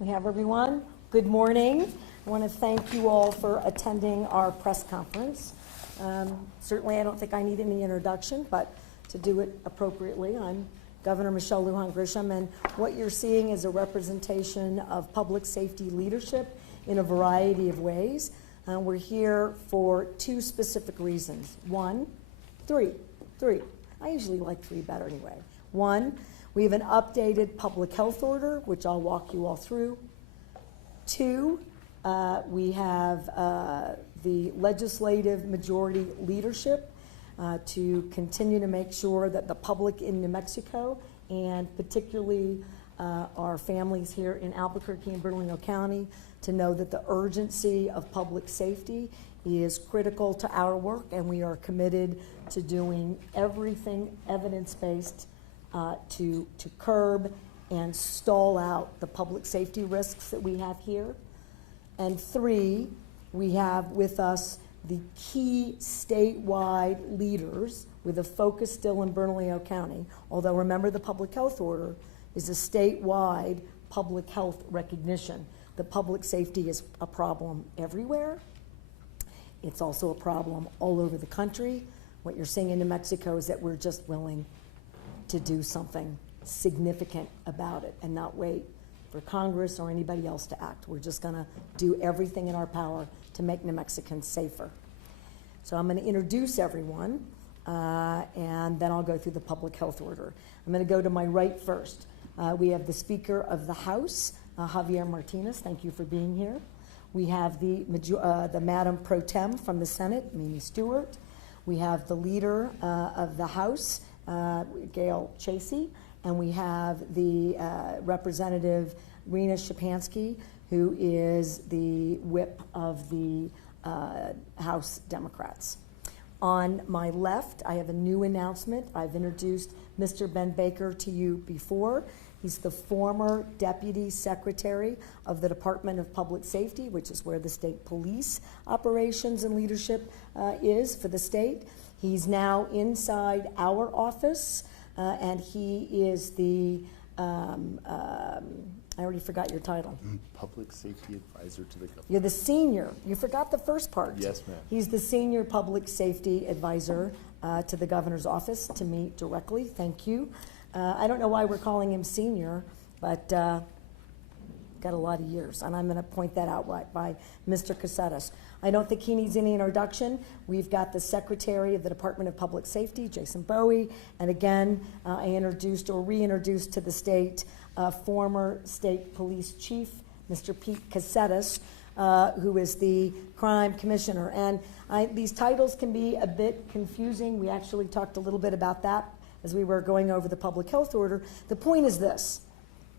We have everyone. Good morning. I want to thank you all for attending our press conference. Certainly I don't think I need any introduction, but to do it appropriately, I'm Governor Michelle Lujan Grisham, and what you're seeing is a representation of public safety leadership in a variety of ways. We're here for two specific reasons. Three. I usually like three better anyway. One, we have an updated public health order, which I'll walk you all through. Two, we have the legislative majority leadership to continue to make sure that the public in New Mexico, and particularly our families here in Albuquerque and Bernalillo County, to know that the urgency of public safety is critical to our work, and we are committed to doing everything evidence-based to curb and stall out the public safety risks that we have here. And three, we have with us the key statewide leaders with a focus still in Bernalillo County, although remember the public health order is a statewide public health recognition. The public safety is a problem everywhere. It's also a problem all over the country. What you're seeing in New Mexico is that we're just willing to do something significant about it and not wait for Congress or anybody else to act. We're just gonna do everything in our power to make New Mexicans safer. So I'm gonna introduce everyone, and then I'll go through the public health order. I'm gonna go to my right first. We have the Speaker of the House, Javier Martinez, thank you for being here. We have the Madam Pro Tem from the Senate, Mimi Stewart. We have the Leader of the House, Gail Chasey, and we have the Representative Rena Shapansky, who is the whip of the House Democrats. On my left, I have a new announcement. I've introduced Mr. Ben Baker to you before. He's the former Deputy Secretary of the Department of Public Safety, which is where the state police operations and leadership is for the state. He's now inside our office, and he is the, I already forgot your title. Public Safety Advisor to the Governor. You're the senior. You forgot the first part. Yes, ma'am. He's the Senior Public Safety Advisor to the Governor's office to me directly. Thank you. I don't know why we're calling him senior, but got a lot of years, and I'm going to point that out by Mr. Casetas. I don't think he needs any introduction. We've got the Secretary of the Department of Public Safety, Jason Bowie, and again, I introduced or reintroduced to the state former State Police Chief, Mr. Pete Casetas, who is the Crime Commissioner. And these titles can be a bit confusing. We actually talked a little bit about that as we were going over the public health order. The point is this: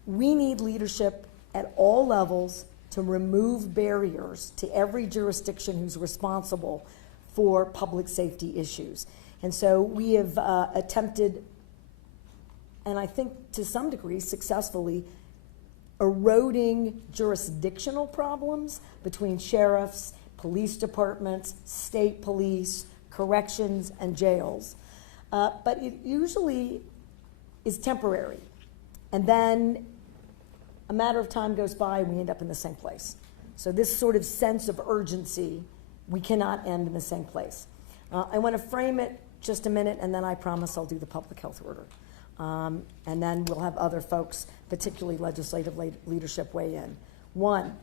we need leadership at all levels to remove barriers to every jurisdiction who's responsible for public safety issues. And so we have attempted, and I think to some degree successfully, eroding jurisdictional problems between sheriffs, police departments, state police, corrections, and jails. But it usually is temporary. And then a matter of time goes by and we end up in the same place. So this sort of sense of urgency, we cannot end in the same place. I want to frame it just a minute, and then I promise I'll do the public health order. And then we'll have other folks, particularly legislative leadership, weigh in. One,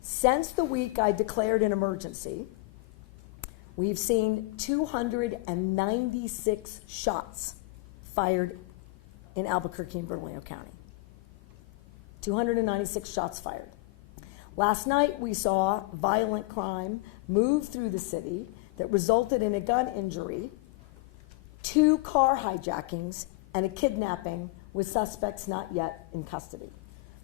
since the week I declared an emergency, we've seen 296 shots fired in Albuquerque and Bernalillo County. 296 shots fired. Last night we saw violent crime move through the city that resulted in a gun injury, 2 car hijackings, and a kidnapping with suspects not yet in custody.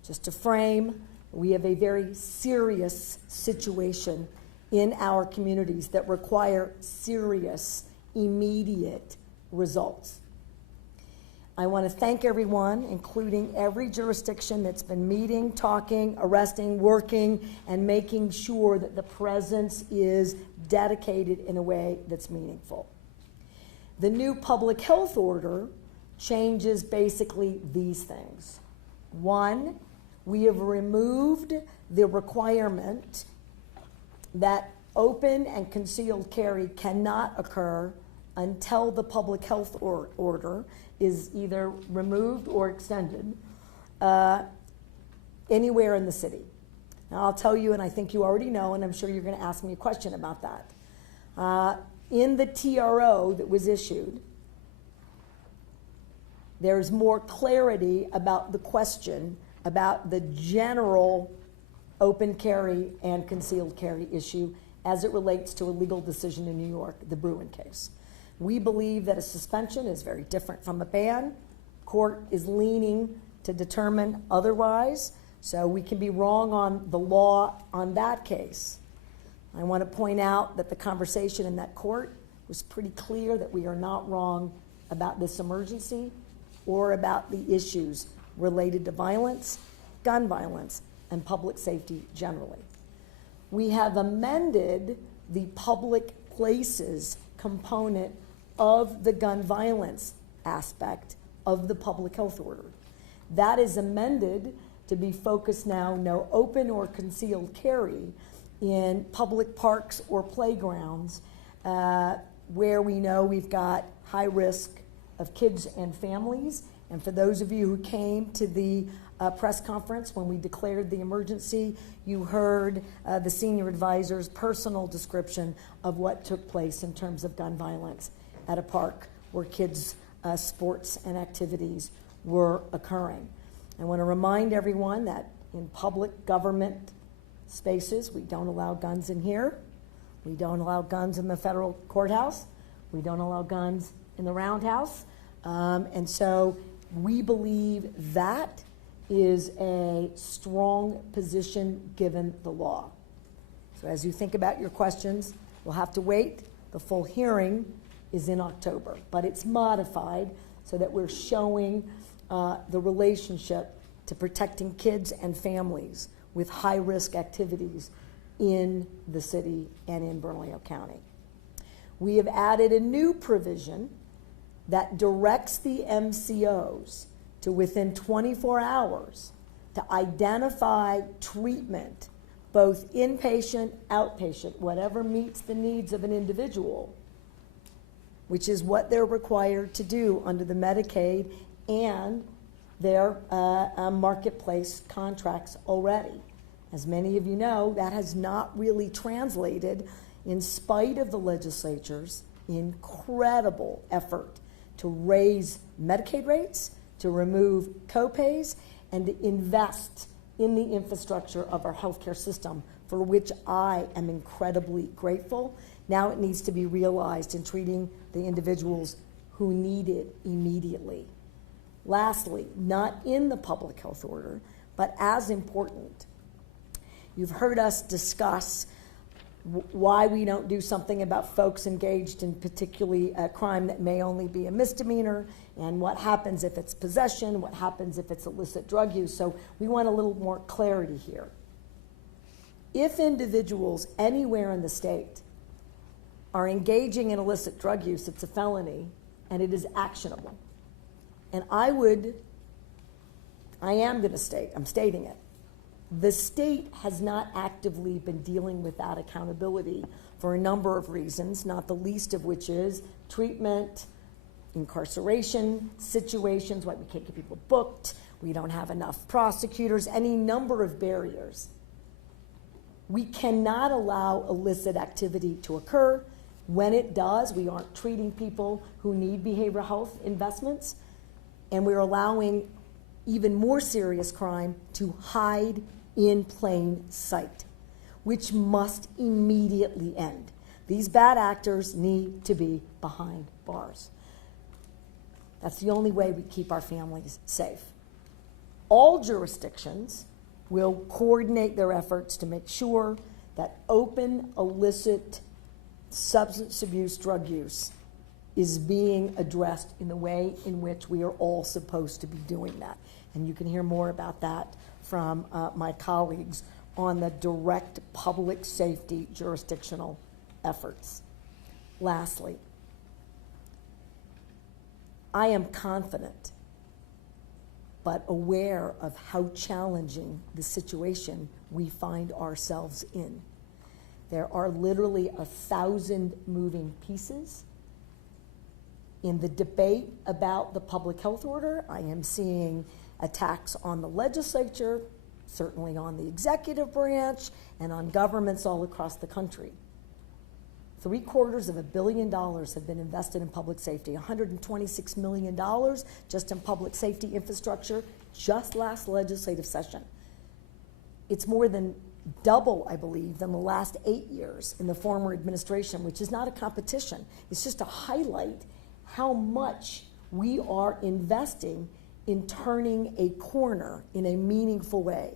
Just to frame, we have a very serious situation in our communities that require serious, immediate results. I want to thank everyone, including every jurisdiction that's been meeting, talking, arresting, working, and making sure that the presence is dedicated in a way that's meaningful. The new public health order changes basically these things. One, We have removed the requirement that open and concealed carry cannot occur until the public health order is either removed or extended anywhere in the city. Now, I'll tell you, and I think you already know, and I'm sure you're going to ask me a question about that. In the TRO that was issued, there's more clarity about the question about the general open carry and concealed carry issue as it relates to a legal decision in New York, the Bruin case. We believe that a suspension is very different from a ban. Court is leaning to determine otherwise, so we can be wrong on the law on that case. I want to point out that the conversation in that court was pretty clear that we are not wrong about this emergency or about the issues related to violence, gun violence, and public safety generally. We have amended the public places component of the gun violence aspect of the public health order. That is amended to be focused now, no open or concealed carry in public parks or playgrounds where we know we've got high risk of kids and families. And for those of you who came to the press conference when we declared the emergency, you heard the senior advisor's personal description of what took place in terms of gun violence at a park where kids' sports and activities were occurring. I want to remind everyone that in public government spaces, we don't allow guns in here. We don't allow guns in the federal courthouse. We don't allow guns in the roundhouse. And so we believe that is a strong position given the law. So as you think about your questions, we'll have to wait. The full hearing is in October, but it's modified so that we're showing the relationship to protecting kids and families with high-risk activities in the city and in Bernalillo County. We have added a new provision that directs the MCOs to, within 24 hours, to identify treatment, both inpatient, outpatient, whatever meets the needs of an individual, which is what they're required to do under the Medicaid and their marketplace contracts already. As many of you know, that has not really translated, in spite of the legislature's incredible effort to raise Medicaid rates, to remove copays, and to invest in the infrastructure of our healthcare system, for which I am incredibly grateful. Now it needs to be realized in treating the individuals who need it immediately. Lastly, not in the public health order, but as important, you've heard us discuss why we don't do something about folks engaged in particularly a crime that may only be a misdemeanor, and what happens if it's possession, what happens if it's illicit drug use. So we want a little more clarity here. If individuals anywhere in the state are engaging in illicit drug use, it's a felony and it is actionable. And I'm stating it. The state has not actively been dealing with that accountability for a number of reasons, not the least of which is treatment, incarceration situations, why we can't get people booked, we don't have enough prosecutors, any number of barriers. We cannot allow illicit activity to occur. When it does, we aren't treating people who need behavioral health investments, and we're allowing even more serious crime to hide in plain sight, which must immediately end. These bad actors need to be behind bars. That's the only way we keep our families safe. All jurisdictions will coordinate their efforts to make sure that open, illicit substance abuse, drug use is being addressed in the way in which we are all supposed to be doing that. And you can hear more about that from my colleagues on the direct public safety jurisdictional efforts. Lastly, I am confident but aware of how challenging the situation we find ourselves in. There are literally 1,000 moving pieces. In the debate about the public health order, I am seeing attacks on the legislature, certainly on the executive branch, and on governments all across the country. $750 million have been invested in public safety, $126 million just in public safety infrastructure, just last legislative session. It's more than double, I believe, than the last 8 years in the former administration, which is not a competition. It's just to highlight how much we are investing in turning a corner in a meaningful way.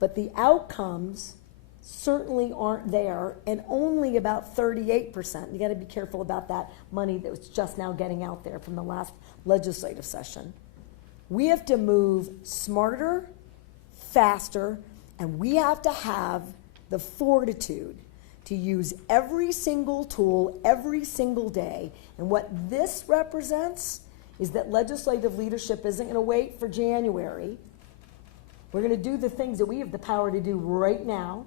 But the outcomes certainly aren't there, and only about 38%. You got to be careful about that money that was just now getting out there from the last legislative session. We have to move smarter, faster, and we have to have the fortitude to use every single tool every single day. And what this represents is that legislative leadership isn't going to wait for January. We're going to do the things that we have the power to do right now.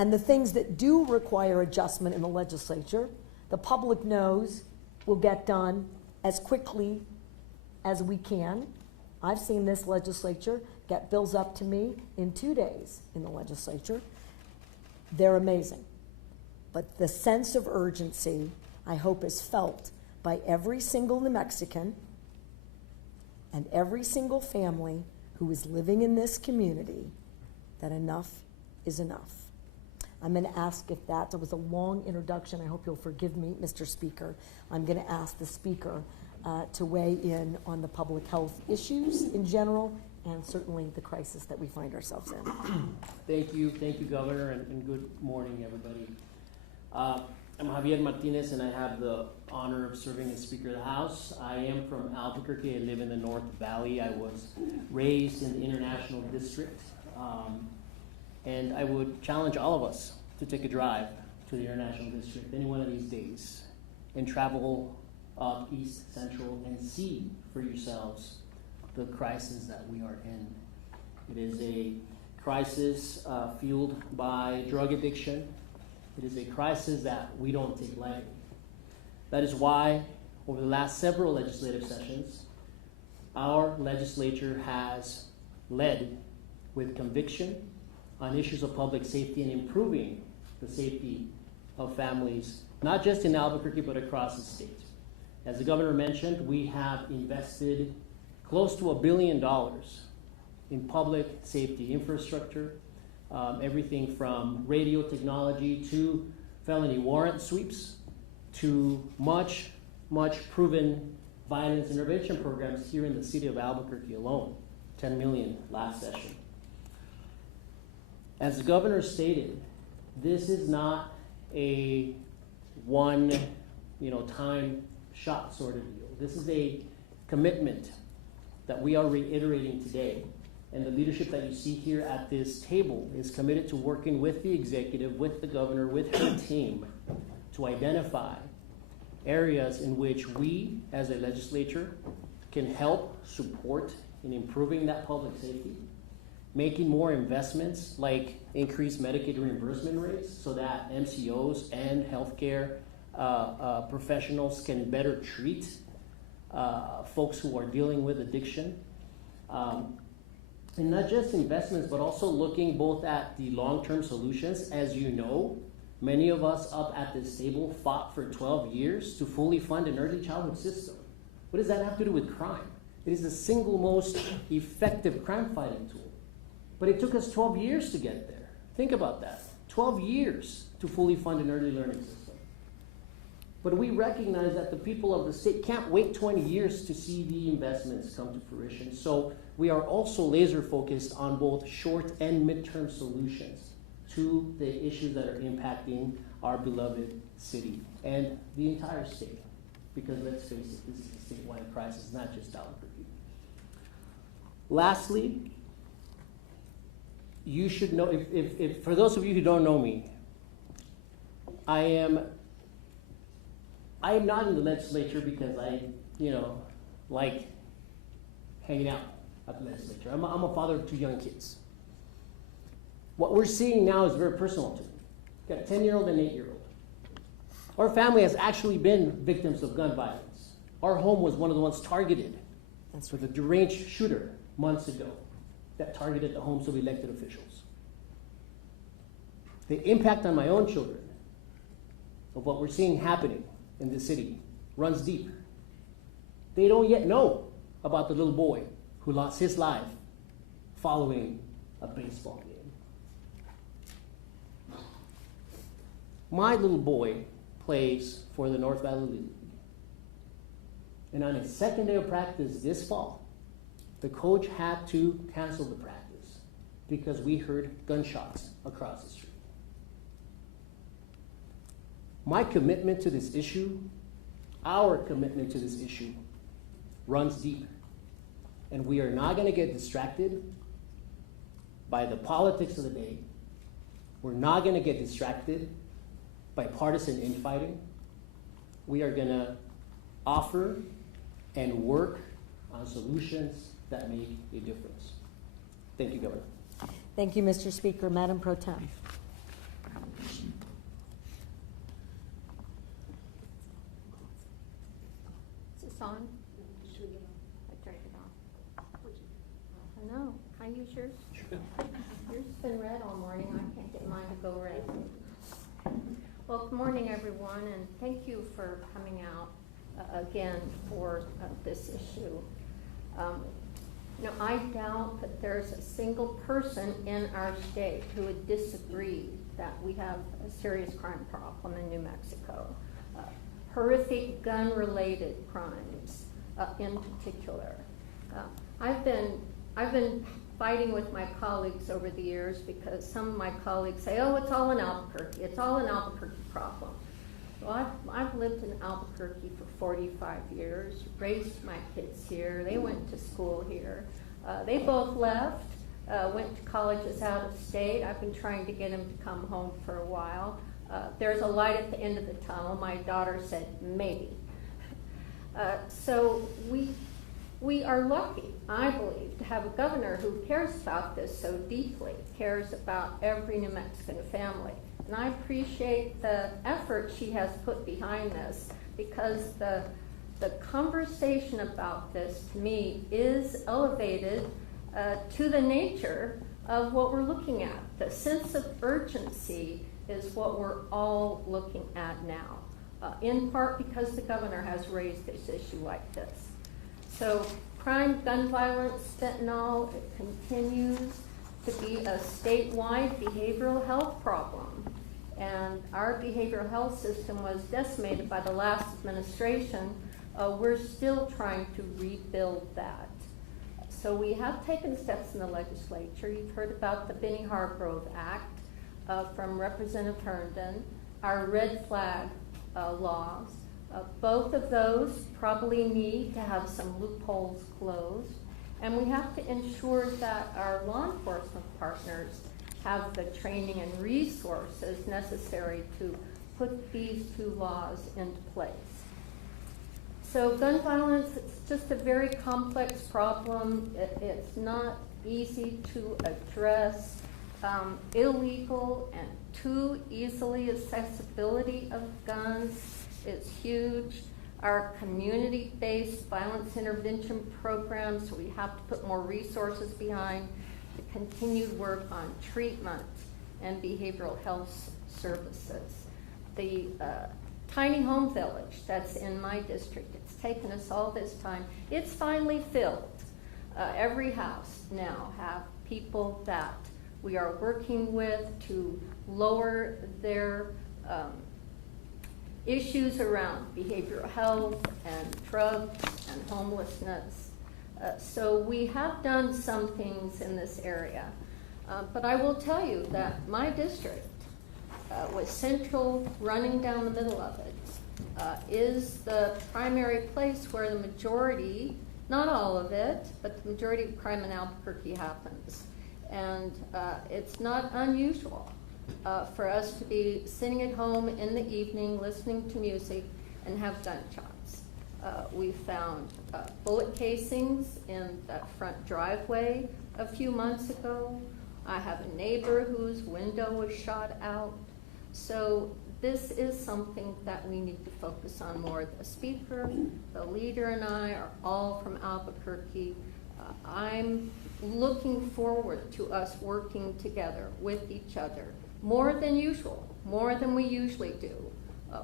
And the things that do require adjustment in the legislature, the public knows will get done as quickly as we can. I've seen this legislature get bills up to me in 2 days in the legislature. They're amazing. But the sense of urgency, I hope, is felt by every single New Mexican and every single family who is living in this community, that enough is enough. I'm going to ask if that was a long introduction. I hope you'll forgive me, Mr. Speaker. I'm going to ask the Speaker to weigh in on the public health issues in general and certainly the crisis that we find ourselves in. Thank you, Governor, and good morning, everybody. I'm Javier Martinez, and I have the honor of serving as Speaker of the House. I am from Albuquerque. I live in the North Valley. I was raised in the International District. And I would challenge all of us to take a drive to the International District any one of these days and travel up East Central and see for yourselves the crisis that we are in. It is a crisis fueled by drug addiction. It is a crisis that we don't take lightly. That is why, over the last several legislative sessions, our legislature has led with conviction on issues of public safety and improving the safety of families, not just in Albuquerque, but across the state. As the governor mentioned, we have invested close to $1 billion in public safety infrastructure, everything from radio technology to felony warrant sweeps to much proven violence intervention programs here in the city of Albuquerque alone, 10 million last session. As the governor stated, this is not a one, time shot sort of deal. This is a commitment that we are reiterating today. And the leadership that you see here at this table is committed to working with the executive, with the governor, with her team to identify areas in which we, as a legislature, can help support in improving that public safety, making more investments like increased Medicaid reimbursement rates so that MCOs and healthcare professionals can better treat folks who are dealing with addiction. And not just investments, but also looking both at the long-term solutions. As you know, many of us up at this table fought for 12 years to fully fund an early childhood system. What does that have to do with crime? It is the single most effective crime-fighting tool. But it took us 12 years to get there. Think about that. 12 years to fully fund an early learning system. But we recognize that the people of the state can't wait 20 years to see the investments come to fruition. So we are also laser focused on both short and midterm solutions to the issues that are impacting our beloved city and the entire state. Because let's face it, this is a statewide crisis, not just Albuquerque. Lastly, you should know, if for those of you who don't know me, I am not in the legislature because I, like hanging out at the legislature. I'm a father of 2 young kids. What we're seeing now is very personal to me. Got a 10-year-old and an 8-year-old. Our family has actually been victims of gun violence. Our home was one of the ones targeted with a deranged shooter months ago that targeted the homes of elected officials. The impact on my own children of what we're seeing happening in the city runs deep. They don't yet know about the little boy who lost his life following a baseball game. My little boy plays for the North Valley League. And on his second day of practice this fall, the coach had to cancel the practice because we heard gunshots across the street. My commitment to this issue, our commitment to this issue, runs deep. And we are not going to get distracted by the politics of the day. We're not going to get distracted by partisan infighting. We are going to offer and work on solutions that make a difference. Thank you, Governor. Thank you, Mr. Speaker. Madam Pro Tem. Is this on? I turned it on. I know. Can I use yours? Yours has been red all morning. I can't get mine to go red. Well, good morning, everyone, and thank you for coming out again for this issue. I doubt that there's a single person in our state who would disagree that we have a serious crime problem in New Mexico. Horrific gun-related crimes in particular. I've been fighting with my colleagues over the years because some of my colleagues say, oh, it's all in Albuquerque. It's all an Albuquerque problem. Well, I've lived in Albuquerque for 45 years, raised my kids here. They went to school here. They both left, went to colleges out of state. I've been trying to get them to come home for a while. There's a light at the end of the tunnel. My daughter said, maybe. So we are lucky, I believe, to have a governor who cares about this so deeply, cares about every New Mexican family. And I appreciate the effort she has put behind this because the conversation about this, to me, is elevated to the nature of what we're looking at. The sense of urgency is what we're all looking at now, in part because the governor has raised this issue like this. So crime, gun violence, fentanyl, it continues to be a statewide behavioral health problem. And our behavioral health system was decimated by the last administration. We're still trying to rebuild that. So we have taken steps in the legislature. You've heard about the Benny Hargrove Act from Representative Herndon, our red flag laws. Both of those probably need to have some loopholes closed. And we have to ensure that our law enforcement partners have the training and resources necessary to put these two laws into place. So gun violence, it's just a very complex problem. It's not easy to address. Illegal and too easily accessibility of guns is huge. Our community-based violence intervention programs, we have to put more resources behind the continued work on treatment and behavioral health services. The tiny home village that's in my district, it's taken us all this time. It's finally filled. Every house now have people that we are working with to lower their issues around behavioral health and drugs and homelessness. So we have done some things in this area. But I will tell you that my district, with Central running down the middle of it, is the primary place where the majority, not all of it, but the majority of crime in Albuquerque happens. And it's not unusual for us to be sitting at home in the evening listening to music and have gunshots. We found bullet casings in that front driveway a few months ago. I have a neighbor whose window was shot out. So this is something that we need to focus on more. The speaker, the leader, and I are all from Albuquerque. I'm looking forward to us working together with each other more than usual, more than we usually do,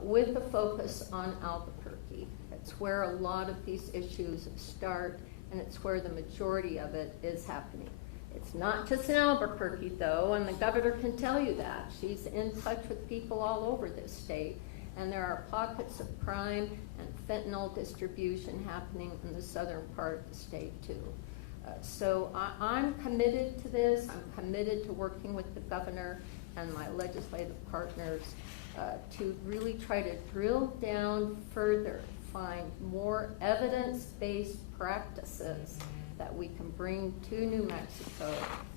with a focus on Albuquerque. It's where a lot of these issues start, and it's where the majority of it is happening. It's not just in Albuquerque, though, and the governor can tell you that. She's in touch with people all over this state, and there are pockets of crime and fentanyl distribution happening in the southern part of the state, too. So I'm committed to this. I'm committed to working with the governor and my legislative partners to really try to drill down further, find more evidence-based practices that we can bring to New Mexico,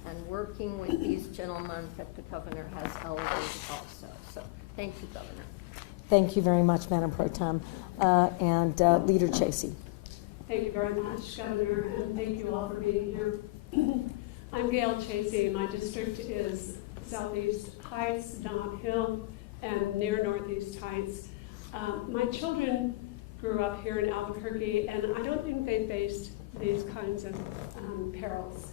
and working with these gentlemen that the governor has elevated also. So thank you, Governor. Thank you very much, Madam Pro Tem. And Leader Chasey. Thank you very much, Governor, and thank you all for being here. I'm Gail Chasey. My district is Southeast Heights, Donut Hill, and near Northeast Heights. My children grew up here in Albuquerque, and I don't think they faced these kinds of perils.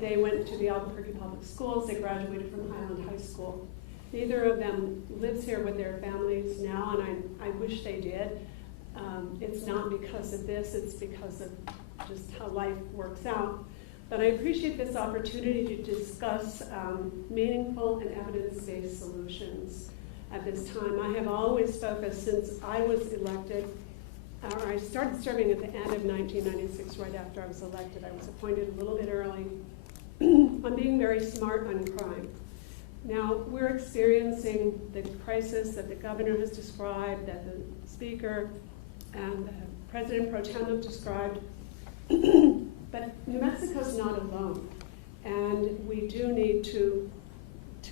They went to the Albuquerque Public Schools. They graduated from Highland High School. Neither of them lives here with their families now, and I wish they did. It's not because of this, it's because of just how life works out. But I appreciate this opportunity to discuss meaningful and evidence-based solutions at this time. I have always focused since I was elected, or I started serving at the end of 1996, right after I was elected. I was appointed a little bit early, on being very smart on crime. Now, we're experiencing the crisis that the governor has described, that the speaker and the President Pro Tem have described, but New Mexico's not alone, and we do need to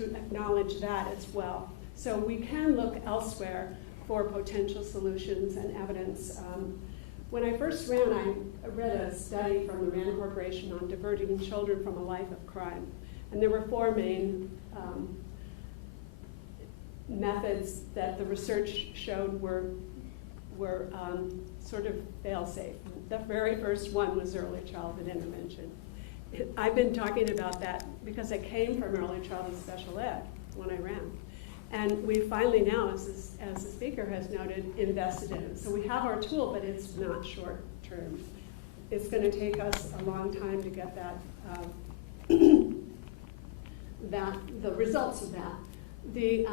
acknowledge that as well. So we can look elsewhere for potential solutions and evidence. When I first ran, I read a study from the Rand Corporation on diverting children from a life of crime, and there were four main methods that the research showed were sort of fail-safe. The very first one was early childhood intervention. I've been talking about that because I came from early childhood special ed when I ran. And we finally now, as the speaker has noted, invested in it. So we have our tool, but it's not short term. It's going to take us a long time to get that, the results of that. The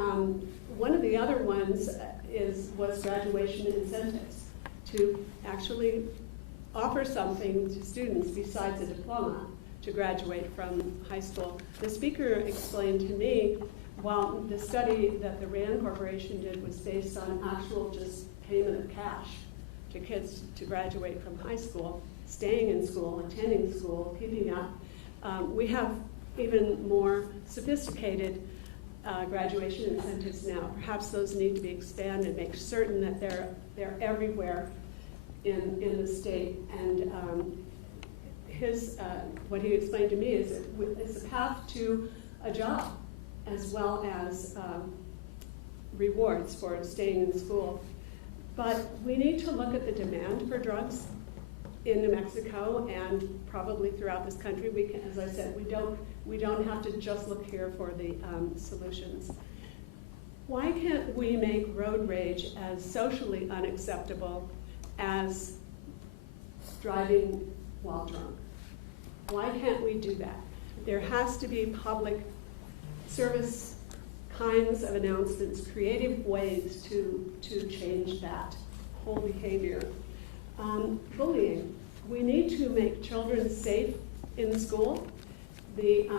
one of the other ones was graduation incentives, to actually offer something to students besides a diploma to graduate from high school. The speaker explained to me, while the study that the Rand Corporation did was based on actual just payment of cash to kids to graduate from high school, staying in school, attending school, keeping up, we have even more sophisticated graduation incentives now. Perhaps those need to be expanded, make certain that they're everywhere in the state. And what he explained to me is it's a path to a job, as well as rewards for staying in school. But we need to look at the demand for drugs in New Mexico and probably throughout this country. We can, as I said, we don't have to just look here for the solutions. Why can't we make road rage as socially unacceptable as driving while drunk? Why can't we do that? There has to be public service kinds of announcements, creative ways to change that whole behavior. Bullying. We need to make children safe in school. They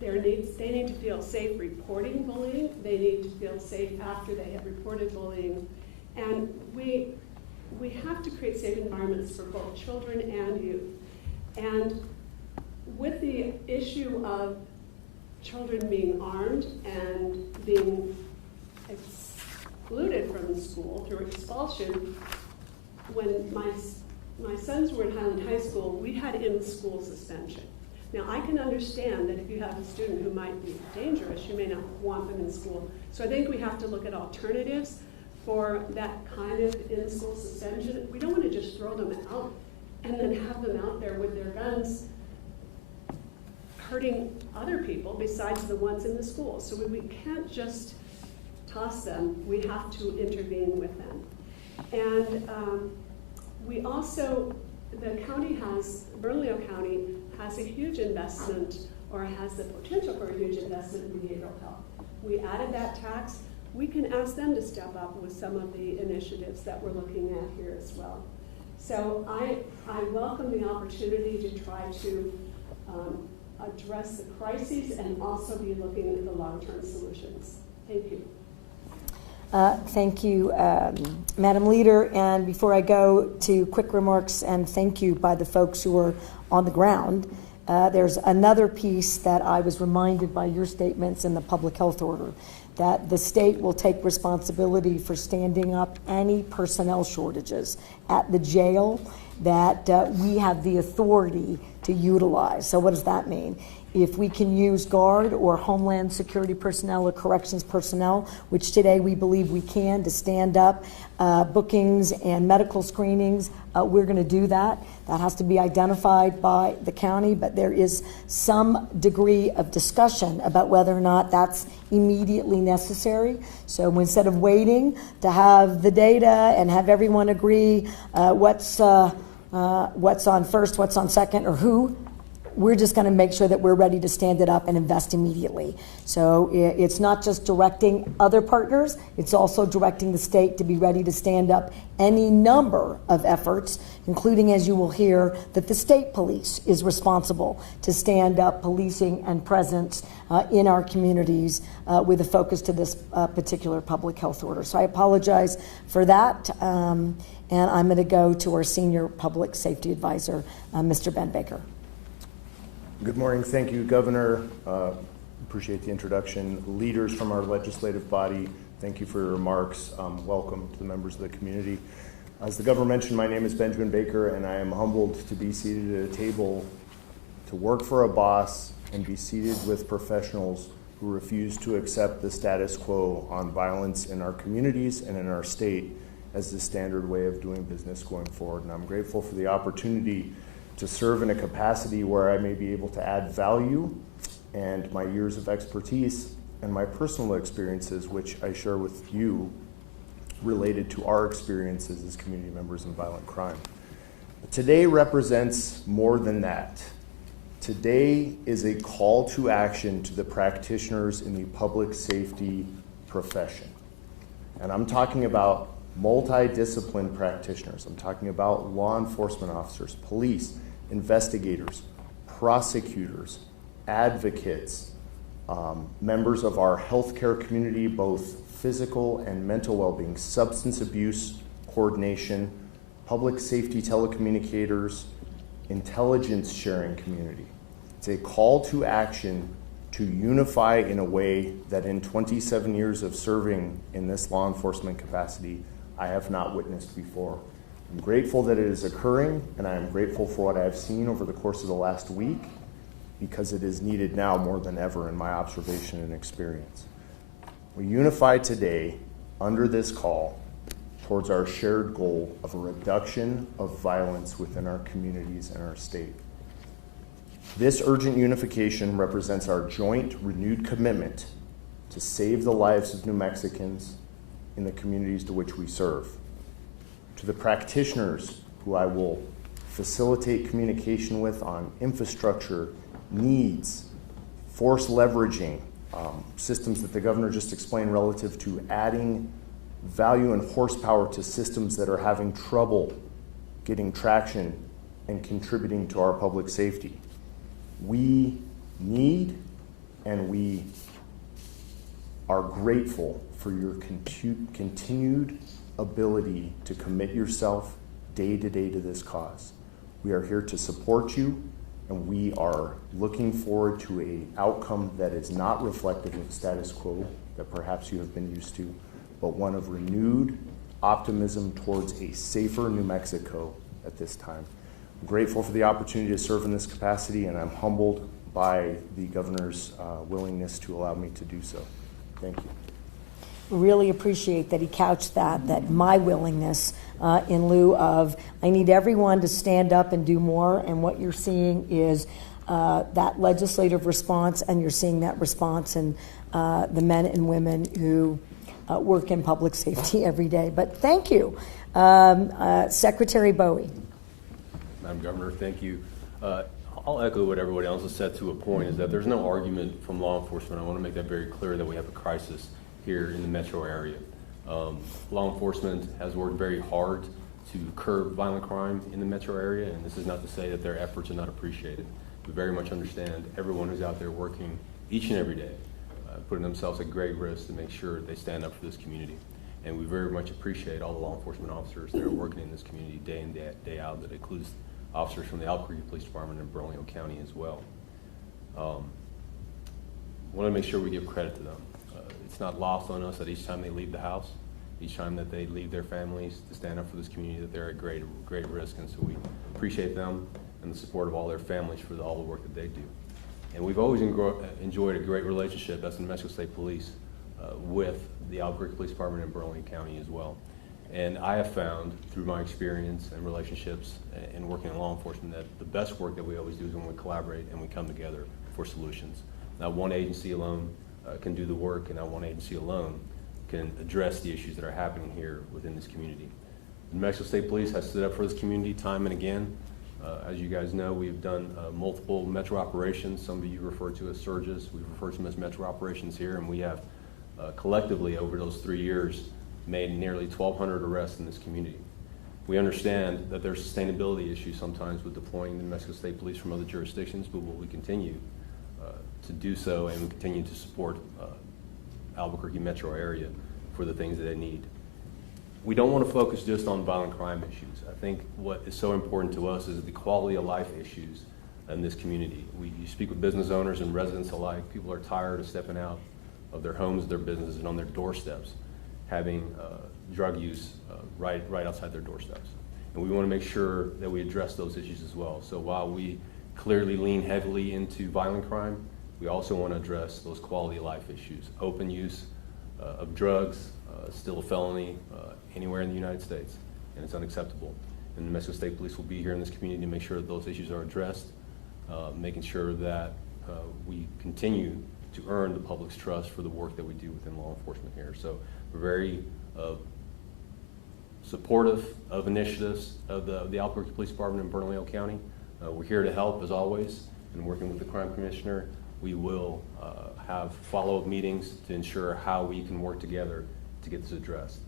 need to feel safe reporting bullying. They need to feel safe after they have reported bullying. And we have to create safe environments for both children and youth. And with the issue of children being armed and being excluded from school through expulsion, when my sons were in Highland High School, we had in-school suspension. Now, I can understand that if you have a student who might be dangerous, you may not want them in school. So I think we have to look at alternatives for that kind of in-school suspension. We don't want to just throw them out and then have them out there with their guns hurting other people besides the ones in the school. So we can't just toss them. We have to intervene with them. And we also, the county has, Bernalillo County has a huge investment, or has the potential for a huge investment in behavioral health. We added that tax. We can ask them to step up with some of the initiatives that we're looking at here as well. So I welcome the opportunity to try to address the crises and also be looking at the long-term solutions. Thank you. Thank you, Madam Leader. And before I go to quick remarks and thank you by the folks who are on the ground, there's another piece that I was reminded by your statements in the public health order, that the state will take responsibility for standing up any personnel shortages at the jail that we have the authority to utilize. So what does that mean? If we can use Guard or Homeland Security personnel or corrections personnel, which today we believe we can, to stand up bookings and medical screenings, we're going to do that. That has to be identified by the county, but there is some degree of discussion about whether or not that's immediately necessary. So instead of waiting to have the data and have everyone agree what's on first, what's on second, or who, we're just going to make sure that we're ready to stand it up and invest immediately. So it's not just directing other partners, it's also directing the state to be ready to stand up any number of efforts, including, as you will hear, that the state police is responsible to stand up policing and presence in our communities with a focus to this particular public health order. So I apologize for that. And I'm going to go to our Senior Public Safety Advisor, Mr. Ben Baker. Good morning. Thank you, Governor. Appreciate the introduction. Leaders from our legislative body, thank you for your remarks. Welcome to the members of the community. As the Governor mentioned, my name is Benjamin Baker, and I am humbled to be seated at a table to work for a boss and be seated with professionals who refuse to accept the status quo on violence in our communities and in our state as the standard way of doing business going forward. And I'm grateful for the opportunity to serve in a capacity where I may be able to add value and my years of expertise and my personal experiences, which I share with you, related to our experiences as community members in violent crime. But today represents more than that. Today is a call to action to the practitioners in the public safety profession. And I'm talking about multidisciplined practitioners. I'm talking about law enforcement officers, police, investigators, prosecutors, advocates, members of our healthcare community, both physical and mental well-being, substance abuse coordination, public safety telecommunicators, intelligence sharing community. It's a call to action to unify in a way that in 27 years of serving in this law enforcement capacity, I have not witnessed before. I'm grateful that it is occurring, and I am grateful for what I've seen over the course of the last week, because it is needed now more than ever in my observation and experience. We unify today under this call towards our shared goal of a reduction of violence within our communities and our state. This urgent unification represents our joint, renewed commitment to save the lives of New Mexicans in the communities to which we serve. To the practitioners who I will facilitate communication with on infrastructure, needs, force leveraging, systems that the governor just explained relative to adding value and horsepower to systems that are having trouble getting traction and contributing to our public safety. We need and we are grateful for your continued ability to commit yourself day to day to this cause. We are here to support you, and we are looking forward to an outcome that is not reflective of the status quo that perhaps you have been used to, but one of renewed optimism towards a safer New Mexico at this time. I'm grateful for the opportunity to serve in this capacity, and I'm humbled by the governor's willingness to allow me to do so. Thank you. Really appreciate that he couched that my willingness in lieu of, I need everyone to stand up and do more, and what you're seeing is that legislative response, and you're seeing that response in the men and women who work in public safety every day. But thank you. Secretary Bowie. Madam Governor, thank you. I'll echo what everybody else has said to a point, is that there's no argument from law enforcement. I want to make that very clear that we have a crisis here in the metro area. Law enforcement has worked very hard to curb violent crime in the metro area, and this is not to say that their efforts are not appreciated. We very much understand everyone who's out there working each and every day, putting themselves at great risk to make sure they stand up for this community. And we very much appreciate all the law enforcement officers that are working in this community day in, day out. That includes officers from the Albuquerque Police Department and Bernalillo County as well. Want to make sure we give credit to them. It's not lost on us that each time they leave the house, each time that they leave their families to stand up for this community, that they're at great risk. And so we appreciate them and the support of all their families for all the work that they do. And we've always enjoyed a great relationship as the New Mexico State Police with the Albuquerque Police Department and Bernalillo County as well. And I have found through my experience and relationships and working in law enforcement that the best work that we always do is when we collaborate and we come together for solutions. Not one agency alone can do the work, and not one agency alone can address the issues that are happening here within this community. The New Mexico State Police has stood up for this community time and again. As you guys know, we've done multiple metro operations. Some of you refer to as surges. We've referred to them as metro operations here, and we have collectively over those 3 years made nearly 1,200 arrests in this community. We understand that there's sustainability issues sometimes with deploying the New Mexico State Police from other jurisdictions, but will we continue to do so, and we continue to support Albuquerque metro area for the things that they need. We don't want to focus just on violent crime issues. I think what is so important to us is the quality of life issues in this community. You speak with business owners and residents alike. People are tired of stepping out of their homes, their businesses, and on their doorsteps, having drug use right outside their doorsteps. And we want to make sure that we address those issues as well. So while we clearly lean heavily into violent crime, we also want to address those quality of life issues. Open use of drugs, still a felony anywhere in the United States, and it's unacceptable. And the New Mexico State Police will be here in this community to make sure that those issues are addressed, making sure that we continue to earn the public's trust for the work that we do within law enforcement here. So we're very supportive of initiatives of the Albuquerque Police Department in Bernalillo County. We're here to help as always, and working with the Crime Commissioner, we will have follow-up meetings to ensure how we can work together to get this addressed.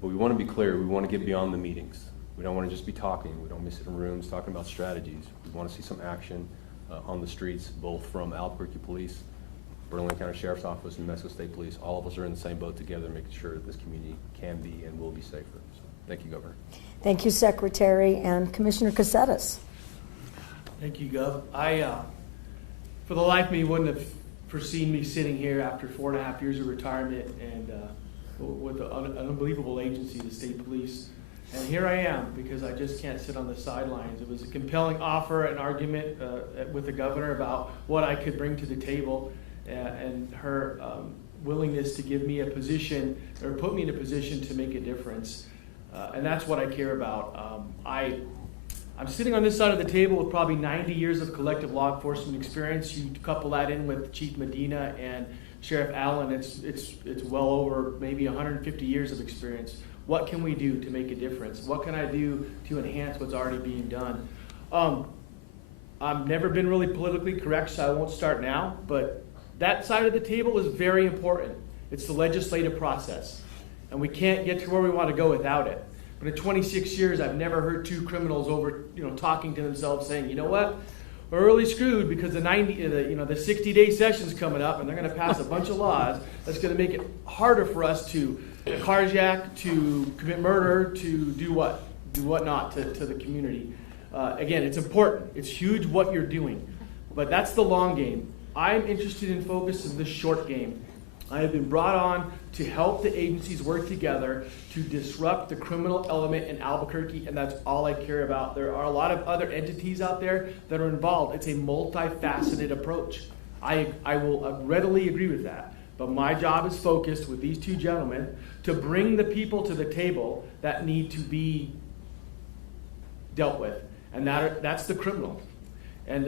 But we want to be clear, we want to get beyond the meetings. We don't want to just be talking. We don't want to sit in rooms talking about strategies. We want to see some action on the streets, both from Albuquerque Police, Bernalillo County Sheriff's Office, and New Mexico State Police. All of us are in the same boat together, making sure that this community can be and will be safer. So, thank you, Governor. Thank you, Secretary. And Commissioner Caceres. Thank you, Gov. For the life of me, wouldn't have foreseen me sitting here after 4.5 years of retirement and with an unbelievable agency, the state police. And here I am, because I just can't sit on the sidelines. It was a compelling offer, an argument with the governor about what I could bring to the table, and her willingness to give me a position, or put me in a position to make a difference. And that's what I care about. I'm sitting on this side of the table with probably 90 years of collective law enforcement experience. You couple that in with Chief Medina and Sheriff Allen, it's well over maybe 150 years of experience. What can we do to make a difference? What can I do to enhance what's already being done? I've never been really politically correct, so I won't start now, but that side of the table is very important. It's the legislative process, and we can't get to where we want to go without it. But in 26 years, I've never heard two criminals talking to themselves saying, you know what, we're really screwed because the 60-day session's coming up, and they're going to pass a bunch of laws that's going to make it harder for us to carjack, to commit murder, to do what not to the community. Again, it's important. It's huge what you're doing, but that's the long game. I'm interested in focus in the short game. I have been brought on to help the agencies work together to disrupt the criminal element in Albuquerque, and that's all I care about. There are a lot of other entities out there that are involved. It's a multifaceted approach. I will readily agree with that. But my job is focused with these two gentlemen to bring the people to the table that need to be dealt with, and that's the criminal. And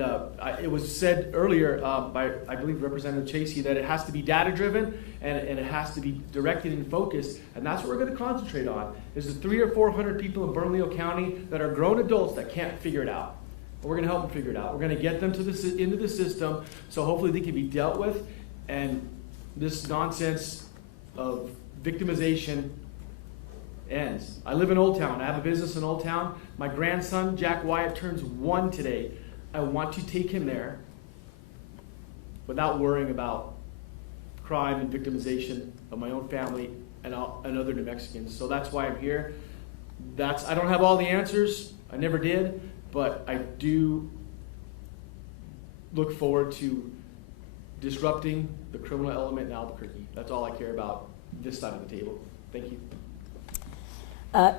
it was said earlier by, I believe, Representative Chasey, that it has to be data-driven and it has to be directed and focused. And that's what we're going to concentrate on, is the 300 or 400 people in Bernalillo County that are grown adults that can't figure it out. But we're going to help them figure it out. We're going to get them to into the system so hopefully they can be dealt with. And this nonsense of victimization ends. I live in Old Town. I have a business in Old Town. My grandson, Jack Wyatt, turns 1 today. I want to take him there without worrying about crime and victimization of my own family and other New Mexicans. So that's why I'm here. I don't have all the answers. I never did. But I do look forward to disrupting the criminal element in Albuquerque. That's all I care about this side of the table. Thank you.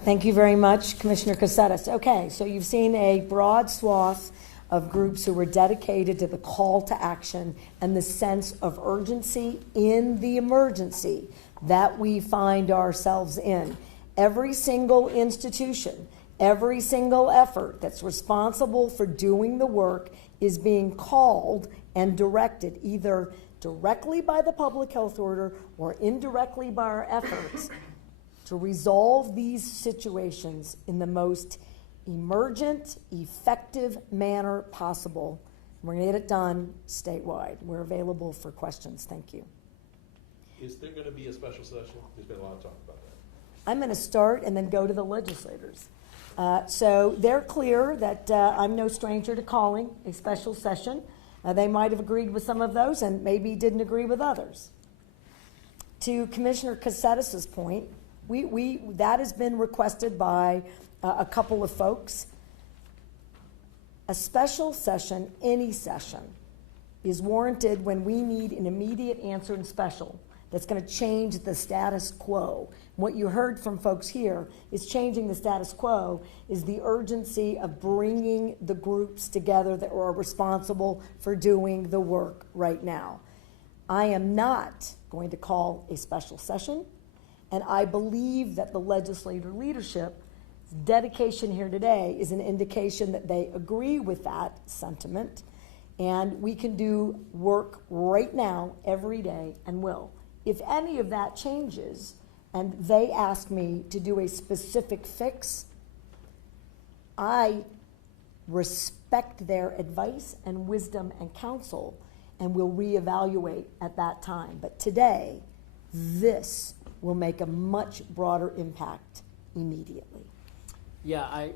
Thank you very much, Commissioner Caceres. Okay, so you've seen a broad swath of groups who were dedicated to the call to action and the sense of urgency in the emergency that we find ourselves in. Every single institution, every single effort that's responsible for doing the work is being called and directed either directly by the public health order or indirectly by our efforts to resolve these situations in the most emergent, effective manner possible. We're going to get it done statewide. We're available for questions. Thank you. Is there going to be a special session? There's been a lot of talk about that. I'm going to start and then go to the legislators. So they're clear that I'm no stranger to calling a special session. They might have agreed with some of those and maybe didn't agree with others. To Commissioner Caceres' point, that has been requested by a couple of folks. A special session, any session, is warranted when we need an immediate answer in special that's going to change the status quo. What you heard from folks here is changing the status quo is the urgency of bringing the groups together that are responsible for doing the work right now. I am not going to call a special session, and I believe that the legislator leadership's dedication here today is an indication that they agree with that sentiment, and we can do work right now, every day, and will. If any of that changes, and they ask me to do a specific fix, I respect their advice and wisdom and counsel, and will reevaluate at that time. But today, this will make a much broader impact immediately. Yeah, I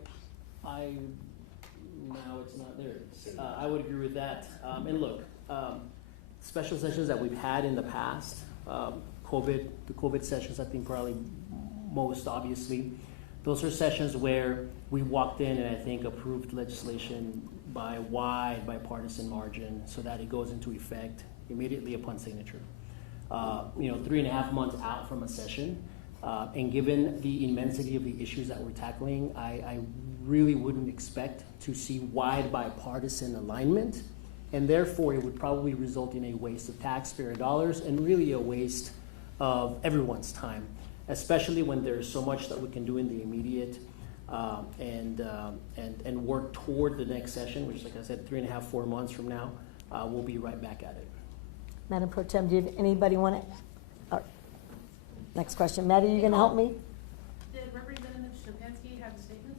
now it's not there. I would agree with that. And look, special sessions that we've had in the past, the COVID sessions, I think probably most obviously, those are sessions where we walked in and I think approved legislation by wide bipartisan margin so that it goes into effect immediately upon signature. 3.5 months out from a session, and given the immensity of the issues that we're tackling, I really wouldn't expect to see wide bipartisan alignment, and therefore it would probably result in a waste of taxpayer dollars and really a waste of everyone's time, especially when there's so much that we can do in the immediate and work toward the next session, which, like I said, 3.5, 4 months from now, we'll be right back at it. Madam Pro Tem, do you have anybody want to? Next question. Matt, are you going to help me? Did Representative Szczepanski have a statement?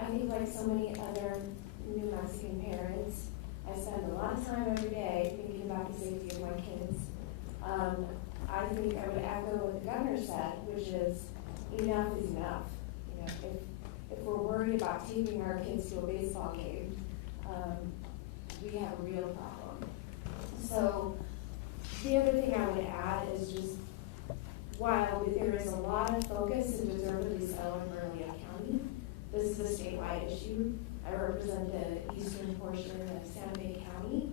I think like so many other New Mexican parents, I spend a lot of time every day thinking about the safety of my kids. I think I would echo what the governor said, which is enough is enough. If we're worried about taking our kids to a baseball game, we have a real problem. So the other thing I would add is just while there is a lot of focus and deservedly so in Bernalillo County, this is a statewide issue. I represent the eastern portion of Santa Fe County,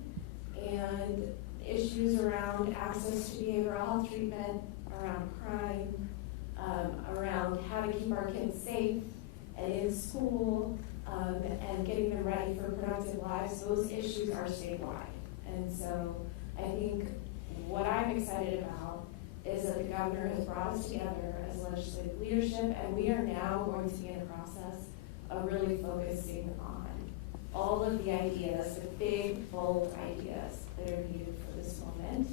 and issues around access to behavioral health treatment, around crime, around how to keep our kids safe and in school, and getting them ready for productive lives. Those issues are statewide. And so I think what I'm excited about is that the governor has brought us together as legislative leadership, and we are now going to be in a process of really focusing on all of the ideas, the big, bold ideas that are needed for this moment.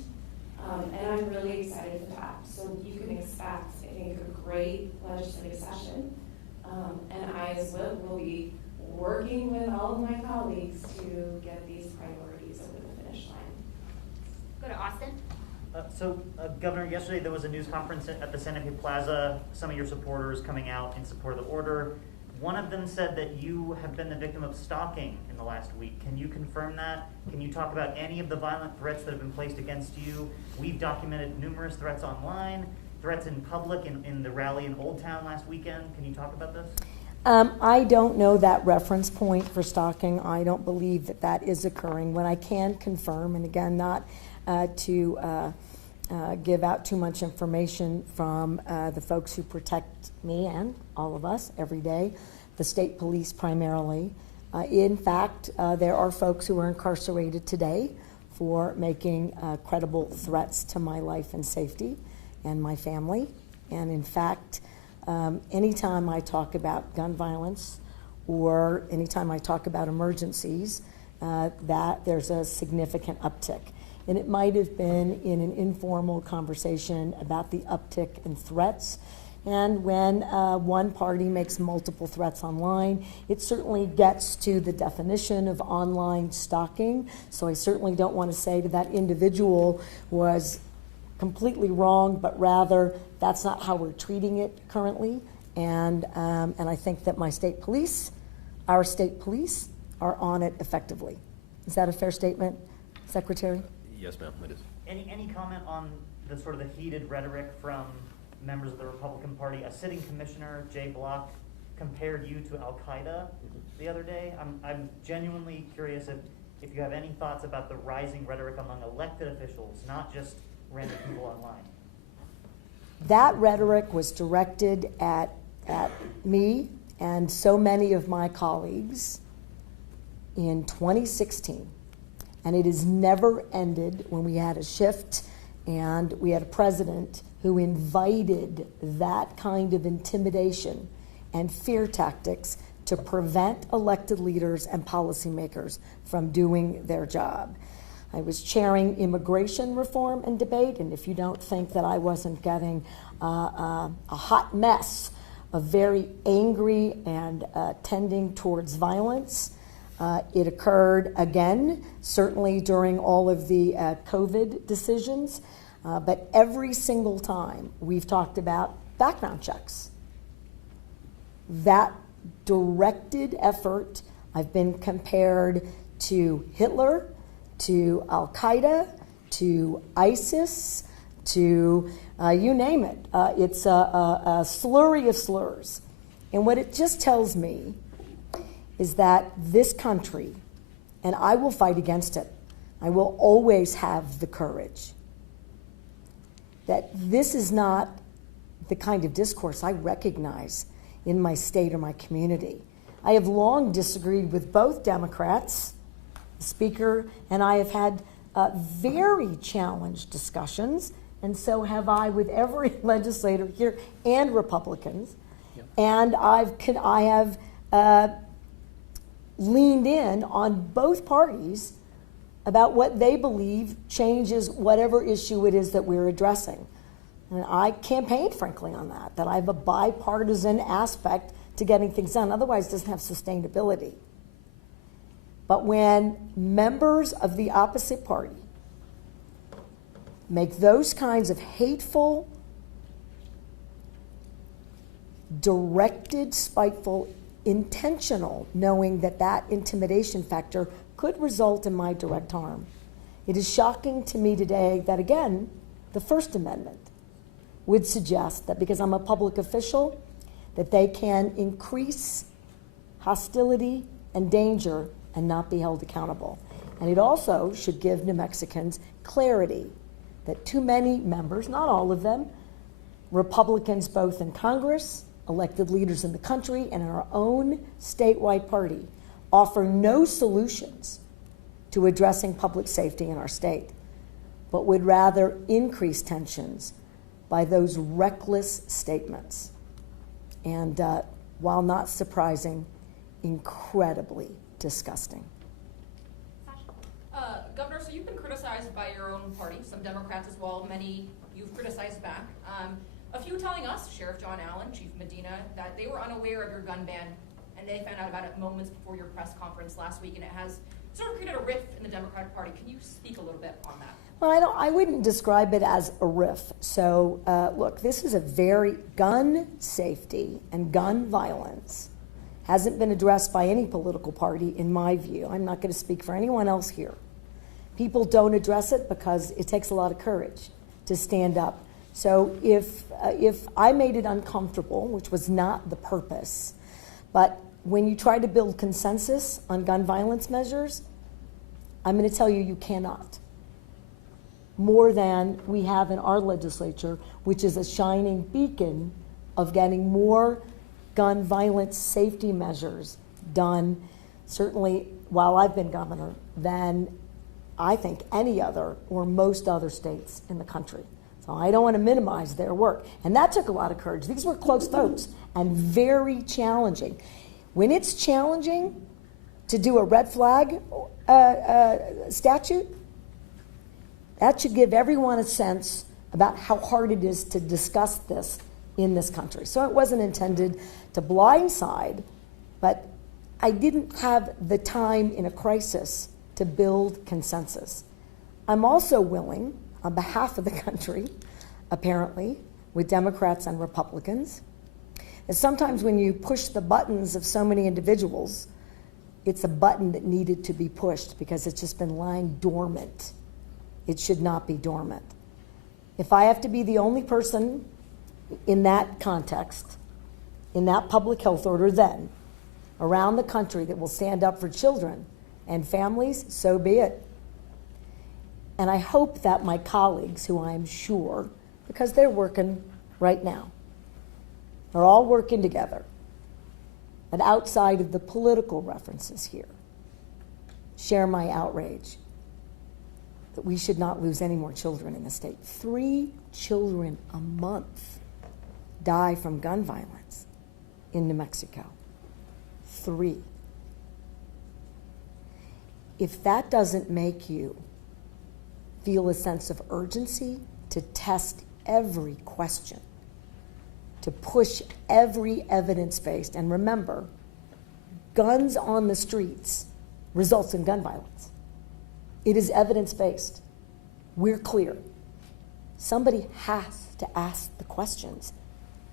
And I'm really excited for that. So you can expect, I think, a great legislative session. And I as well will be working with all of my colleagues to get these priorities over the finish line. Go to Austin. Governor, yesterday there was a news conference at the Santa Fe Plaza, some of your supporters coming out in support of the order. One of them said that you have been the victim of stalking in the last week. Can you confirm that? Can you talk about any of the violent threats that have been placed against you? We've documented numerous threats online, threats in public in the rally in Old Town last weekend. Can you talk about this? I don't know that reference point for stalking. I don't believe that that is occurring. What I can confirm, and again, not to give out too much information from the folks who protect me and all of us every day, the state police primarily. In fact, there are folks who are incarcerated today for making credible threats to my life and safety and my family. And in fact, anytime I talk about gun violence or anytime I talk about emergencies, that there's a significant uptick. And it might have been in an informal conversation about the uptick in threats. And when one party makes multiple threats online, it certainly gets to the definition of online stalking. So I certainly don't want to say that that individual was completely wrong, but rather that's not how we're treating it currently. And I think that my state police, our state police, are on it effectively. Is that a fair statement, Secretary? Yes, ma'am, it is. Any comment on the sort of the heated rhetoric from members of the Republican Party? A sitting commissioner, Jay Block, compared you to Al-Qaeda the other day. I'm genuinely curious if you have any thoughts about the rising rhetoric among elected officials, not just random people online. That rhetoric was directed at me and so many of my colleagues in 2016. And it has never ended when we had a shift and we had a president who invited that kind of intimidation and fear tactics to prevent elected leaders and policymakers from doing their job. I was chairing immigration reform and debate, and if you don't think that I wasn't getting a hot mess of very angry and tending towards violence, it occurred again, certainly during all of the COVID decisions, but every single time we've talked about background checks. That directed effort, I've been compared to Hitler, to Al-Qaeda, to ISIS, to you name it. It's a slurry of slurs. And what it just tells me is that this country, and I will fight against it, I will always have the courage, that this is not the kind of discourse I recognize in my state or my community. I have long disagreed with both Democrats, the Speaker, and I have had very challenged discussions, and so have I with every legislator here and Republicans. Yep. And I have leaned in on both parties about what they believe changes whatever issue it is that we're addressing. And I campaigned, frankly, on that I have a bipartisan aspect to getting things done. Otherwise, it doesn't have sustainability. But when members of the opposite party make those kinds of hateful, directed, spiteful, intentional, knowing that that intimidation factor could result in my direct harm. It is shocking to me today that, again, the First Amendment would suggest that because I'm a public official, that they can increase hostility and danger and not be held accountable. And it also should give New Mexicans clarity that too many members, not all of them, Republicans both in Congress, elected leaders in the country, and in our own statewide party, offer no solutions to addressing public safety in our state, but would rather increase tensions by those reckless statements. And while not surprising, incredibly disgusting. Governor, so you've been criticized by your own party, some Democrats as well, many you've criticized back. A few telling us, Sheriff John Allen, Chief Medina, that they were unaware of your gun ban, and they found out about it moments before your press conference last week, and it has sort of created a rift in the Democratic Party. Can you speak a little bit on that? Well, I wouldn't describe it as a rift. So, look, this is a very gun safety and gun violence hasn't been addressed by any political party, in my view. I'm not going to speak for anyone else here. People don't address it because it takes a lot of courage to stand up. So if I made it uncomfortable, which was not the purpose, but when you try to build consensus on gun violence measures, I'm going to tell you, you cannot. More than we have in our legislature, which is a shining beacon of getting more gun violence safety measures done, certainly while I've been governor, than I think any other or most other states in the country. So I don't want to minimize their work. And that took a lot of courage. These were close votes and very challenging. When it's challenging to do a red flag statute, that should give everyone a sense about how hard it is to discuss this in this country. So it wasn't intended to blindside, but I didn't have the time in a crisis to build consensus. I'm also willing, on behalf of the country, apparently, with Democrats and Republicans, that sometimes when you push the buttons of so many individuals, it's a button that needed to be pushed because it's just been lying dormant. It should not be dormant. If I have to be the only person in that context, in that public health order then, around the country that will stand up for children and families, so be it. And I hope that my colleagues, who I'm sure, because they're working right now, they're all working together, but outside of the political references here, share my outrage that we should not lose any more children in the state. 3 children a month die from gun violence in New Mexico. 3. If that doesn't make you feel a sense of urgency to test every question, to push every evidence-based, and remember, guns on the streets results in gun violence. It is evidence-based. We're clear. Somebody has to ask the questions,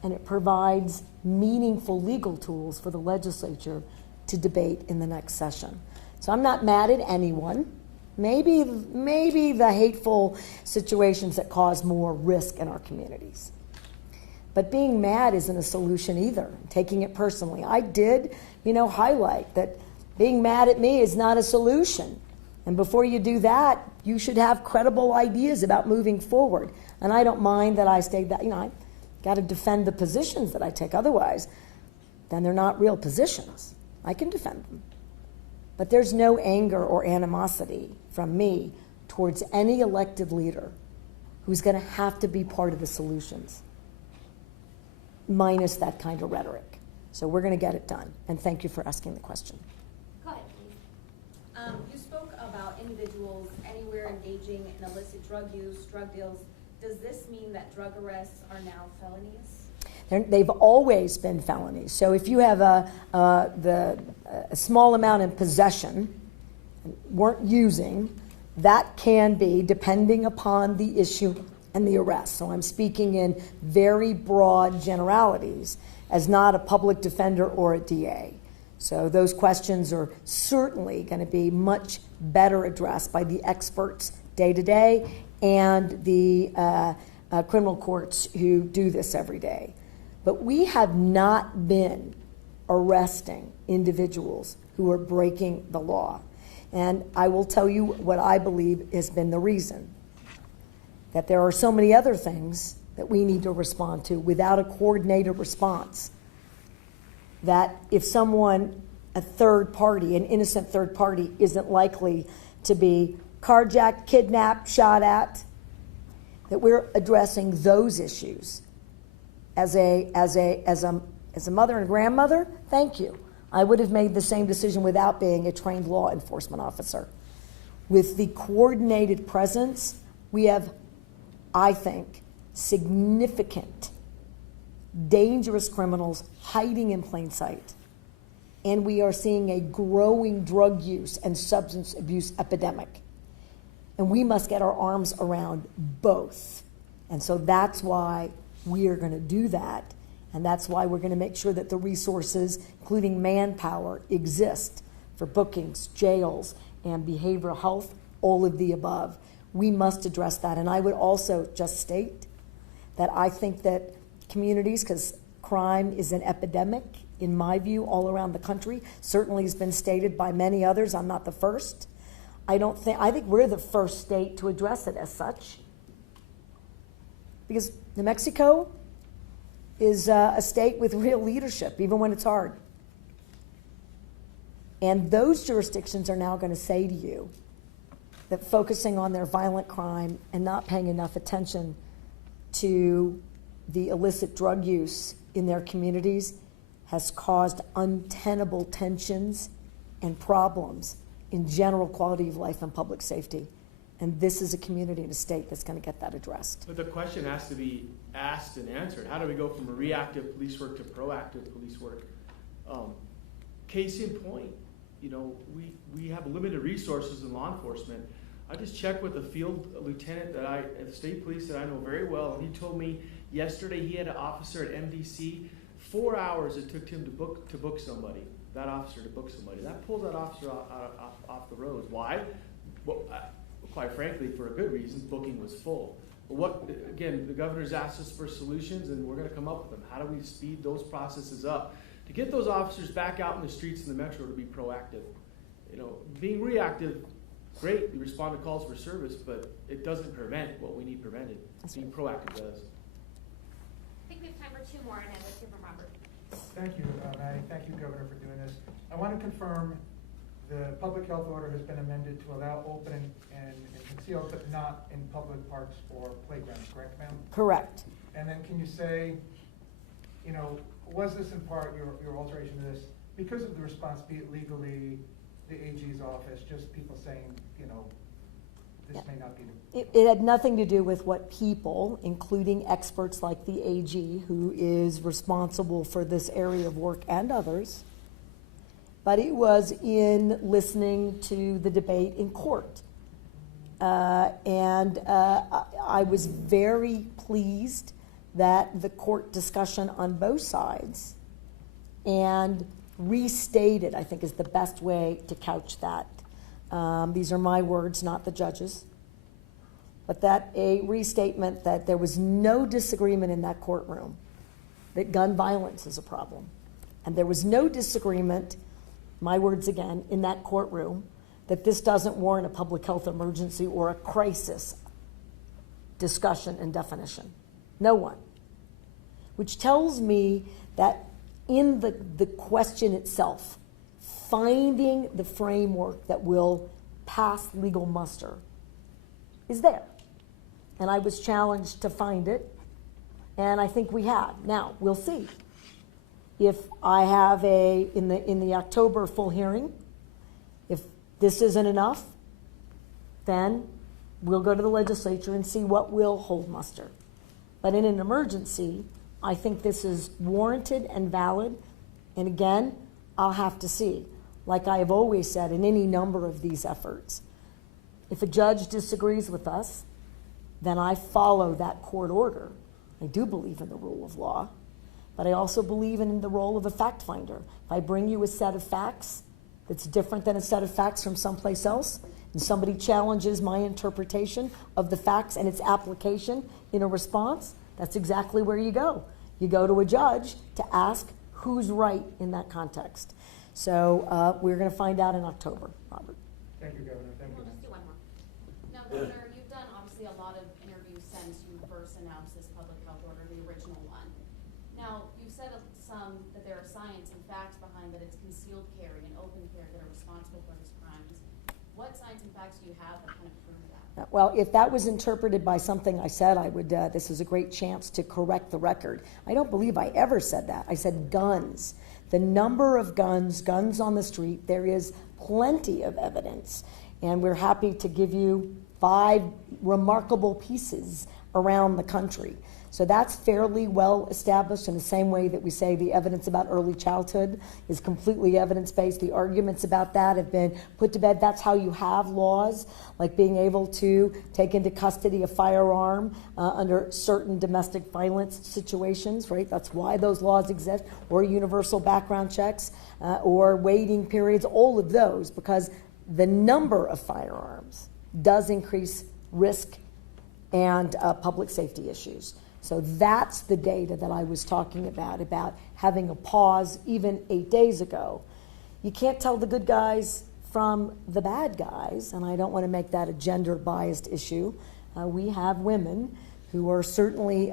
and it provides meaningful legal tools for the legislature to debate in the next session. So I'm not mad at anyone. Maybe the hateful situations that cause more risk in our communities. But being mad isn't a solution either, taking it personally. I did, highlight that being mad at me is not a solution. And before you do that, you should have credible ideas about moving forward. And I don't mind that I stayed that, I got to defend the positions that I take. Otherwise, then they're not real positions. I can defend them. But there's no anger or animosity from me towards any elected leader who's going to have to be part of the solutions, minus that kind of rhetoric. So we're going to get it done. And thank you for asking the question. Go ahead, please. You spoke about individuals anywhere engaging in illicit drug use, drug deals. Does this mean that drug arrests are now felonies? They've always been felonies. So if you have a small amount in possession, weren't using, that can be, depending upon the issue and the arrest. So I'm speaking in very broad generalities as not a public defender or a DA. So those questions are certainly going to be much better addressed by the experts day to day and the criminal courts who do this every day. But we have not been arresting individuals who are breaking the law. And I will tell you what I believe has been the reason. That there are so many other things that we need to respond to without a coordinated response. That if someone, a third party, an innocent third party, isn't likely to be carjacked, kidnapped, shot at, that we're addressing those issues. As a mother and grandmother, thank you. I would have made the same decision without being a trained law enforcement officer. With the coordinated presence, we have, I think, significant, dangerous criminals hiding in plain sight. And we are seeing a growing drug use and substance abuse epidemic. And we must get our arms around both. And so that's why we are going to do that. And that's why we're going to make sure that the resources, including manpower, exist for bookings, jails, and behavioral health, all of the above. We must address that. And I would also just state that I think that communities, because crime is an epidemic, in my view, all around the country, certainly has been stated by many others. I'm not the first. I think we're the first state to address it as such. Because New Mexico is a state with real leadership, even when it's hard. And those jurisdictions are now going to say to you that focusing on their violent crime and not paying enough attention to the illicit drug use in their communities has caused untenable tensions and problems in general quality of life and public safety. And this is a community and a state that's going to get that addressed. But the question has to be asked and answered. How do we go from reactive police work to proactive police work? Case in point, we have limited resources in law enforcement. I just checked with a field lieutenant at the state police that I know very well, and he told me yesterday he had an officer at MDC. 4 hours it took him to book somebody. That officer to book somebody. That pulls that officer off the roads. Why? Well, quite frankly, for a good reason, booking was full. But again, the governor's asked us for solutions, and we're going to come up with them. How do we speed those processes up to get those officers back out in the streets in the metro to be proactive? Being reactive, great. We respond to calls for service, but it doesn't prevent what we need prevented. Being proactive does. I think we have time for two more, and let's hear from Robert. Thank you, Maddie. Thank you, Governor, for doing this. I want to confirm the public health order has been amended to allow opening and concealed, but not in public parks or playgrounds, correct, ma'am? Correct. And then can you say, was this in part your alteration to this because of the response, be it legally, the AG's office, just people saying, this may not be It had nothing to do with what people, including experts like the AG, who is responsible for this area of work and others, but it was in listening to the debate in court. I was very pleased that the court discussion on both sides and restated, I think is the best way to couch that. These are my words, not the judges. But that a restatement that there was no disagreement in that courtroom that gun violence is a problem. And there was no disagreement, my words again, in that courtroom that this doesn't warrant a public health emergency or a crisis discussion and definition. No one. Which tells me that in the question itself, finding the framework that will pass legal muster is there. And I was challenged to find it, and I think we have. Now, we'll see. If I have in the October full hearing, if this isn't enough, then we'll go to the legislature and see what will hold muster. But in an emergency, I think this is warranted and valid. And again, I'll have to see. Like I have always said in any number of these efforts, if a judge disagrees with us, then I follow that court order. I do believe in the rule of law, but I also believe in the role of a fact finder. If I bring you a set of facts that's different than a set of facts from someplace else, and somebody challenges my interpretation of the facts and its application in a response, that's exactly where you go. You go to a judge to ask who's right in that context. So we're going to find out in October, Robert. Thank you, Governor. Thank you. We'll just do one more. Now, Governor, you've done obviously a lot of interviews since you first announced this public health order, the original one. Now, you've said some that there are science and facts behind that it's concealed carry and open carry that are responsible for these crimes. What science and facts do you have that kind of prove that? Well, if that was interpreted by something I said, I would. This is a great chance to correct the record. I don't believe I ever said that. I said guns. The number of guns on the street, there is plenty of evidence. And we're happy to give you 5 remarkable pieces around the country. So that's fairly well established in the same way that we say the evidence about early childhood is completely evidence-based. The arguments about that have been put to bed. That's how you have laws, like being able to take into custody a firearm under certain domestic violence situations, right? That's why those laws exist, or universal background checks, or waiting periods, all of those, because the number of firearms does increase risk and public safety issues. So that's the data that I was talking about having a pause even 8 days ago. You can't tell the good guys from the bad guys, and I don't want to make that a gender-biased issue. We have women who are certainly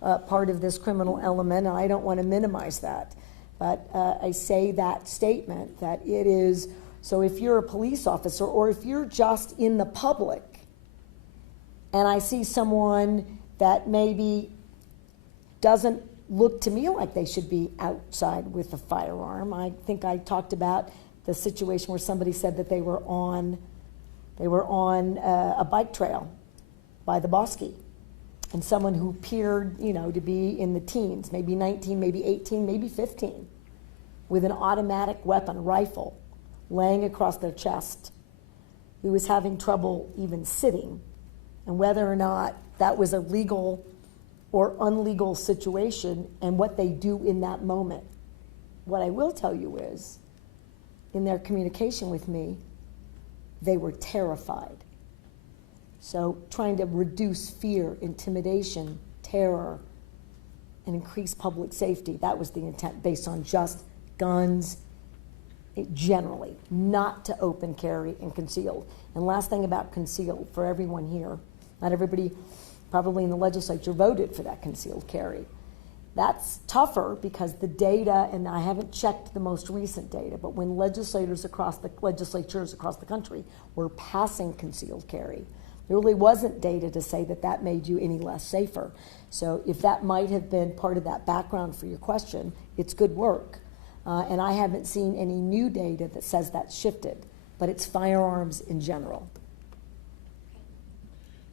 part of this criminal element, and I don't want to minimize that. But I say that statement that it is, so if you're a police officer or if you're just in the public and I see someone that maybe doesn't look to me like they should be outside with a firearm. I think I talked about the situation where somebody said that they were on a bike trail by the Bosque, and someone who appeared, to be in the teens, maybe 19, maybe 18, maybe 15, with an automatic weapon, a rifle, laying across their chest, who was having trouble even sitting, and whether or not that was a legal or unlegal situation and what they do in that moment. What I will tell you is, in their communication with me, they were terrified. So trying to reduce fear, intimidation, terror, and increase public safety, that was the intent based on just guns generally, not to open carry and concealed. And last thing about concealed for everyone here, not everybody probably in the legislature voted for that concealed carry. That's tougher because the data, and I haven't checked the most recent data, but when legislatures across the country were passing concealed carry, there really wasn't data to say that that made you any less safer. So if that might have been part of that background for your question, it's good work. And I haven't seen any new data that says that's shifted, but it's firearms in general.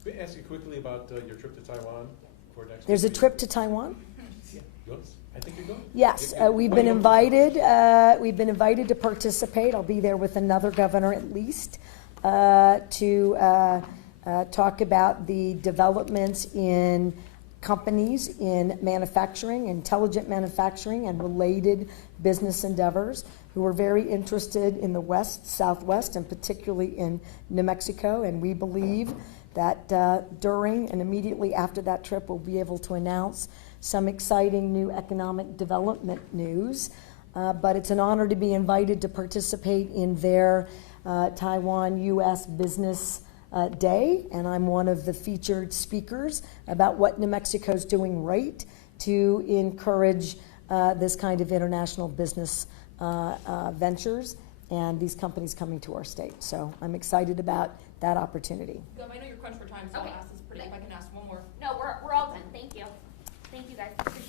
Let me ask you quickly about your trip to Taiwan for next week. There's a trip to Taiwan? Yes. I think you're going. Yes, we've been invited. We've been invited to participate. I'll be there with another governor at least to talk about the developments in companies in manufacturing, intelligent manufacturing, and related business endeavors who are very interested in the West, Southwest, and particularly in New Mexico. And we believe that during and immediately after that trip, we'll be able to announce some exciting new economic development news. But it's an honor to be invited to participate in their Taiwan-U.S. Business Day, and I'm one of the featured speakers about what New Mexico's doing right to encourage this kind of international business ventures and these companies coming to our state. So I'm excited about that opportunity. Gov, I know you're crunched for time, so Okay. I'll ask this pretty, if I can ask one more. No, we're all done. Thank you. Thank you, guys. Appreciate it.